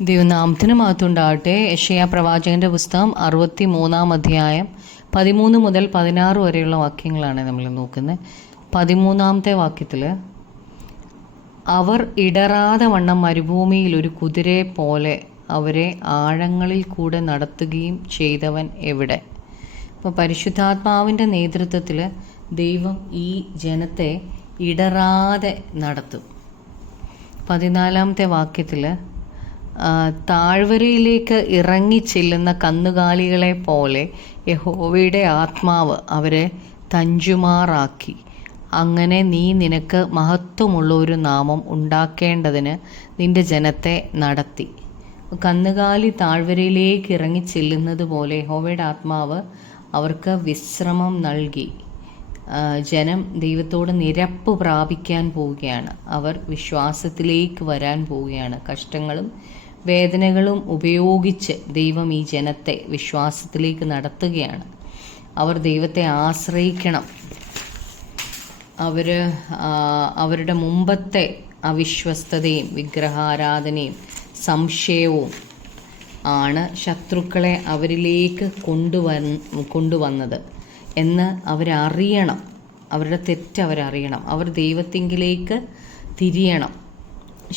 ദൈവനാമത്തിന് മഹത്വമുണ്ടാകട്ടെ. യെശയ്യാ പ്രവാചകന്റെ പുസ്തകം 63 അധ്യായം 13 മുതൽ 16 വരെയുള്ള വാക്യങ്ങളാണ് നമ്മൾ നോക്കുന്നത്. 13 വാക്യത്തിൽ, അവർ ഇടറാതെ വണ്ണം മരുഭൂമിയിൽ ഒരു കുതിരയെ പോലെ അവരെ ആഴങ്ങളിൽ കൂടെ നടത്തുകയും ചെയ്തവൻ എവിടെ? അപ്പോൾ പരിശുദ്ധാത്മാവിൻ്റെ നേതൃത്വത്തിൽ ദൈവം ഈ ജനത്തെ ഇടറാതെ നടത്തും. 14 വാക്യത്തിൽ, താഴ്വരയിലേക്ക് ഇറങ്ങിച്ചെല്ലുന്ന കന്നുകാലികളെ പോലെ യഹോവയുടെ ആത്മാവ് അവരെ തഞ്ചുമാറാക്കി. അങ്ങനെ നീ നിനക്ക് മഹത്വമുള്ള ഒരു നാമം ഉണ്ടാക്കേണ്ടതിന് നിന്റെ ജനത്തെ നടത്തി. കന്നുകാലി താഴ്വരയിലേക്ക് ഇറങ്ങിച്ചെല്ലുന്നത് പോലെ യഹോവയുടെ ആത്മാവ് അവർക്ക് വിശ്രമം നൽകി. ജനം ദൈവത്തോട് നിരപ്പ് പ്രാപിക്കാൻ പോവുകയാണ്. അവർ വിശ്വാസത്തിലേക്ക് വരാൻ പോവുകയാണ്. കഷ്ടങ്ങളും വേദനകളും ഉപയോഗിച്ച് ദൈവം ഈ ജനത്തെ വിശ്വാസത്തിലേക്ക് നടത്തുകയാണ്. അവർ ദൈവത്തെ ആശ്രയിക്കണം. അവരുടെ മുമ്പത്തെ അവിശ്വസ്തതയും വിഗ്രഹാരാധനയും സംശയവും ആണ് ശത്രുക്കളെ അവരിലേക്ക് കൊണ്ടുവന്നത് എന്ന് അവരറിയണം. അവരുടെ തെറ്റ് അവരറിയണം. അവർ ദൈവത്തിങ്കിലേക്ക് തിരിയണം.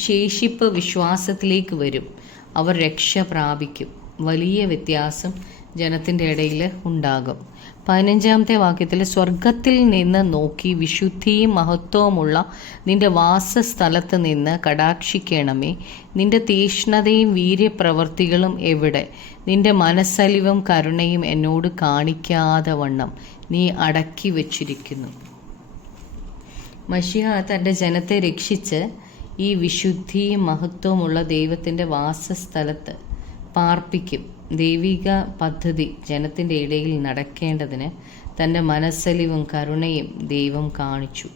ശേഷിപ്പ് വിശ്വാസത്തിലേക്ക് വരും. അവർ രക്ഷ പ്രാപിക്കും. വലിയ വ്യത്യാസം ജനത്തിൻ്റെ ഇടയിൽ ഉണ്ടാകും. 15 വാക്യത്തിൽ, സ്വർഗത്തിൽ നിന്ന് നോക്കി വിശുദ്ധിയും മഹത്വവുമുള്ള നിന്റെ വാസസ്ഥലത്ത് നിന്ന് കടാക്ഷിക്കണമേ. നിന്റെ തീഷ്ണതയും വീര്യപ്രവർത്തികളും എവിടെ? നിന്റെ മനസ്സലിവും കരുണയും എന്നോട് കാണിക്കാതെ വണ്ണം നീ അടക്കി വച്ചിരിക്കുന്നു. മശിഹ തൻ്റെ ജനത്തെ രക്ഷിച്ച് ഈ വിശുദ്ധിയും മഹത്വമുള്ള ദൈവത്തിൻ്റെ വാസസ്ഥലത്ത് പാർപ്പിക്കും. ദൈവിക പദ്ധതി ജനത്തിൻ്റെ ഇടയിൽ നടക്കേണ്ടതിന് തൻ്റെ മനസ്സലിവും കരുണയും ദൈവം കാണിച്ചു.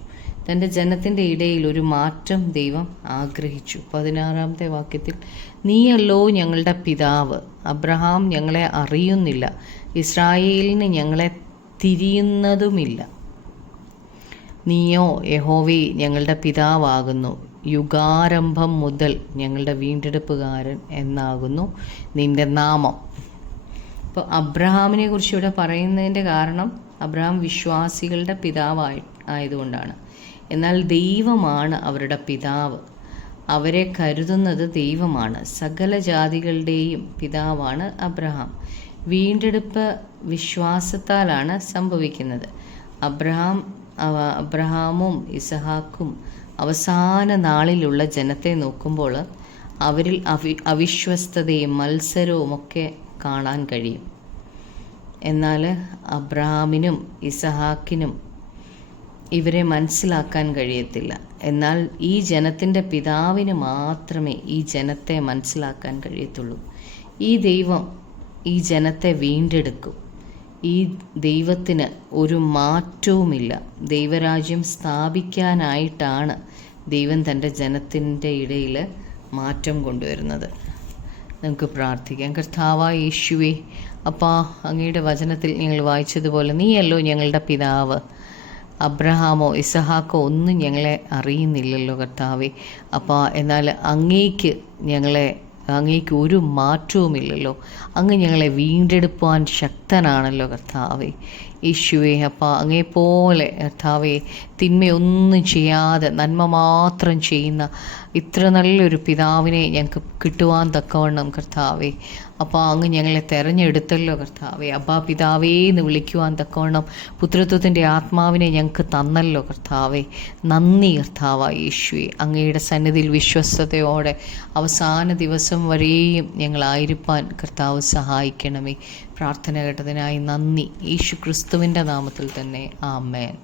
തൻ്റെ ജനത്തിൻ്റെ ഇടയിൽ ഒരു മാറ്റം ദൈവം ആഗ്രഹിച്ചു. 16 വാക്യത്തിൽ, നീയല്ലോ ഞങ്ങളുടെ പിതാവ്. അബ്രഹാം ഞങ്ങളെ അറിയുന്നില്ല, ഇസ്രായേലിന് ഞങ്ങളെ തിരിയുന്നതുമില്ല. നീയോ യഹോവേ ഞങ്ങളുടെ പിതാവാകുന്നു. യുഗാരംഭം മുതൽ ഞങ്ങളുടെ വീണ്ടെടുപ്പുകാരൻ എന്നാകുന്നു നിന്റെ നാമം. ഇപ്പോൾ അബ്രഹാമിനെ കുറിച്ച് ഇവിടെ പറയുന്നതിൻ്റെ കാരണം അബ്രഹാം വിശ്വാസികളുടെ ആയതുകൊണ്ടാണ്. എന്നാൽ ദൈവമാണ് അവരുടെ പിതാവ്. അവരെ കരുതുന്നത് ദൈവമാണ്. സകല ജാതികളുടെയും പിതാവാണ് അബ്രഹാം. വീണ്ടെടുപ്പ് വിശ്വാസത്താലാണ് സംഭവിക്കുന്നത്. അബ്രഹാമും ഇസഹാക്കും അവസാന നാളിലുള്ള ജനത്തെ നോക്കുമ്പോൾ അവരിൽ അവിശ്വസ്തതയും മത്സരവും ഒക്കെ കാണാൻ കഴിയും. എന്നാൽ അബ്രഹാമിനും ഇസഹാക്കിനും ഇവരെ മനസ്സിലാക്കാൻ കഴിയത്തില്ല. എന്നാൽ ഈ ജനത്തിൻ്റെ പിതാവിന് മാത്രമേ ഈ ജനത്തെ മനസ്സിലാക്കാൻ കഴിയത്തുള്ളൂ. ഈ ദൈവം ഈ ജനത്തെ വീണ്ടെടുക്കും. ഈ ദൈവത്തിന് ഒരു മാറ്റവുമില്ല. ദൈവരാജ്യം സ്ഥാപിക്കാനായിട്ടാണ് ദൈവം തൻ്റെ ജനത്തിൻ്റെ ഇടയിൽ മാറ്റം കൊണ്ടുവരുന്നത്. നമുക്ക് പ്രാർത്ഥിക്കാം. കർത്താവായ യേശുവേ, അപ്പാ, അങ്ങയുടെ വചനത്തിൽ ഞങ്ങൾ വായിച്ചതുപോലെ നീയല്ലോ ഞങ്ങളുടെ പിതാവ്. അബ്രഹാമോ ഇസഹാക്കോ ഒന്നും ഞങ്ങളെ അറിയുന്നില്ലല്ലോ കർത്താവേ. അപ്പാ, എന്നാൽ അങ്ങേക്ക് ഒരു മാറ്റവുമില്ലല്ലോ. അങ്ങ് ഞങ്ങളെ വീണ്ടെടുപ്പാൻ ശക്തനാണല്ലോ കർത്താവേ. യേശുവേ, അപ്പാ, അങ്ങേപ്പോലെ കർത്താവേ തിന്മയൊന്നും ചെയ്യാതെ നന്മ മാത്രം ചെയ്യുന്ന ഇത്ര നല്ലൊരു പിതാവിനെ ഞങ്ങൾക്ക് കിട്ടുവാൻ തക്കവണ്ണം കർത്താവേ, അപ്പോൾ അങ്ങ് ഞങ്ങളെ തെരഞ്ഞെടുത്തല്ലോ കർത്താവേ. അബ്ബാ പിതാവേ എന്ന് വിളിക്കുവാൻ തക്കവണ്ണം പുത്രത്വത്തിൻ്റെ ആത്മാവിനെ ഞങ്ങൾക്ക് തന്നല്ലോ കർത്താവേ. നന്ദി കർത്താവായ യേശുവേ. അങ്ങയുടെ സന്നിധിയിൽ വിശ്വസ്തയോടെ അവസാന ദിവസം വരെയും ഞങ്ങളായിരിക്കാൻ കർത്താവ് സഹായിക്കണമേ. പ്രാർത്ഥന കേട്ടതിനായി നന്ദി. യേശു ക്രിസ്തുവിൻ്റെ നാമത്തിൽ തന്നെ ആമേൻ.